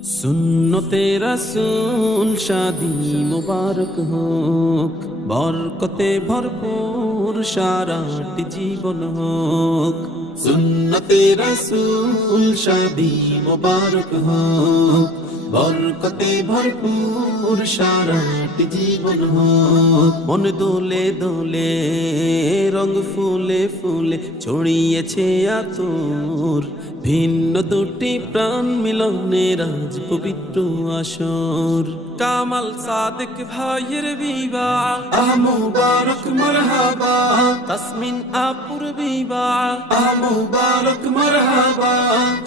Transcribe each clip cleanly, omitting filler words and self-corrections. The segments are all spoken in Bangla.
সুন্নতে রাসূল শাদি মুবারক হোক, বরকতে ভরপুর সারাটি জীবন হোক। সুন্নতে রাসূল শাদি মুবারক হোক, বরকতে ভরপুর সারাটি জীবন হোক। মন দোলে দোলে রঙ ফুলে ফুলে ছড়িয়েছে আতর, ভিন্ন দুটি প্রাণ মিলনের আজ পবিত্র আসর। কামাল সাদিক ভাইয়ের বিবাহ মুবারক মারহাবা, তাসমিন আপুর বিবাহ মুবারক মারহাবা।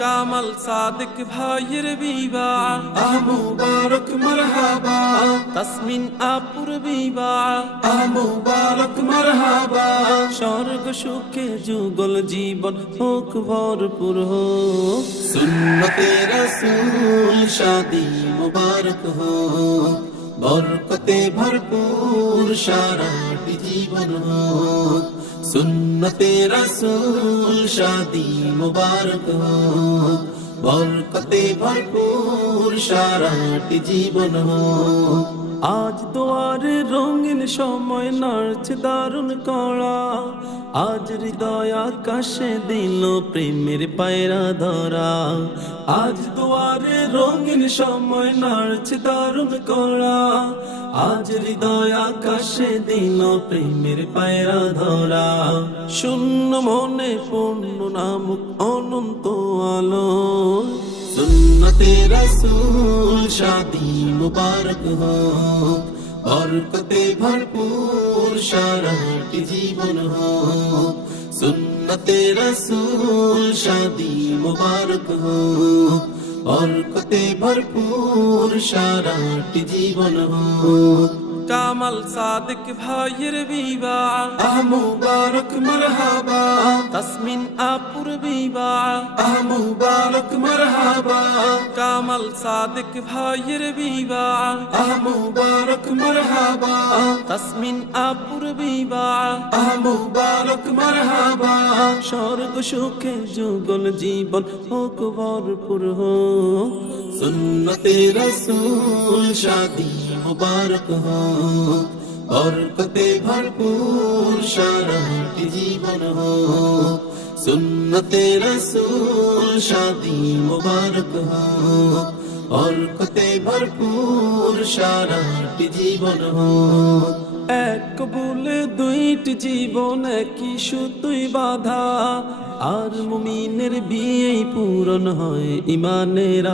কামাল সাদিক ভাইয়ের বিবাহ মুবারক মারহাবা, তাসমিন আপুর বিবাহ মুবারক মারহাবা। স্বর্গ সুখে যুগল জীবন হোক ভরপুর হোক। সুন্নতে রাসূল শাদি মুবারক হোক, বরকতে ভরপুর সারাটি জীবন হোক। সুন্নতে রাসূল শাদি মুবারক হোক, বরকতে ভরপুর সারাটি জীবন হোক। আজ দুয়ারে রঙিন সময় নাড়ছে দারুণ কড়া, আজ হৃদয় আকাশে দিল প্রেমের পায়রা ধরা। আজ দুয়ারে রঙিন সময় নাড়ছে দারুণ কড়া, আজ হৃদয় আকাশে দিল প্রেমের পায়রা ধরা। শূন্য মনে পূর্ণ নামক অনন্ত আলো। সুন্নতে রাসূল শাদি মুবারক হোক, বরকতে ভরপুর সারাটি জীবন হোক। সুন্নতে রাসূল শাদি মুবারক হোক, বরকতে ভরপুর সারাটি জীবন হোক। কামাল সাদিক ভাইয়ের বিবাহ মুবারক মারহাবা, তাসমিন আপুর বিবাহ মুবারক মারহাবা। কামাল সাদিক ভাইয়ের বিবাহ মুবারক মারহাবা, তাসমিন আপুর বিবাহ মুবারক মারহাবা। স্বর্গ সুখে যুগল জীবন হোক ভরপুর হোক। সুন্নতে রাসূল শাদি মুবারক হোক, বরকতে ভরপুর সারাটি জীবন হোক। সুন্নতে রাসূল শাদি মুবারক হোক, বরকতে ভরপুর সারাটি জীবন হোক। এক বলে দুইটি জীবন একই সুতোই বাঁধা, আর মুমিনের বিয়ে পূরণ হয় ইমানের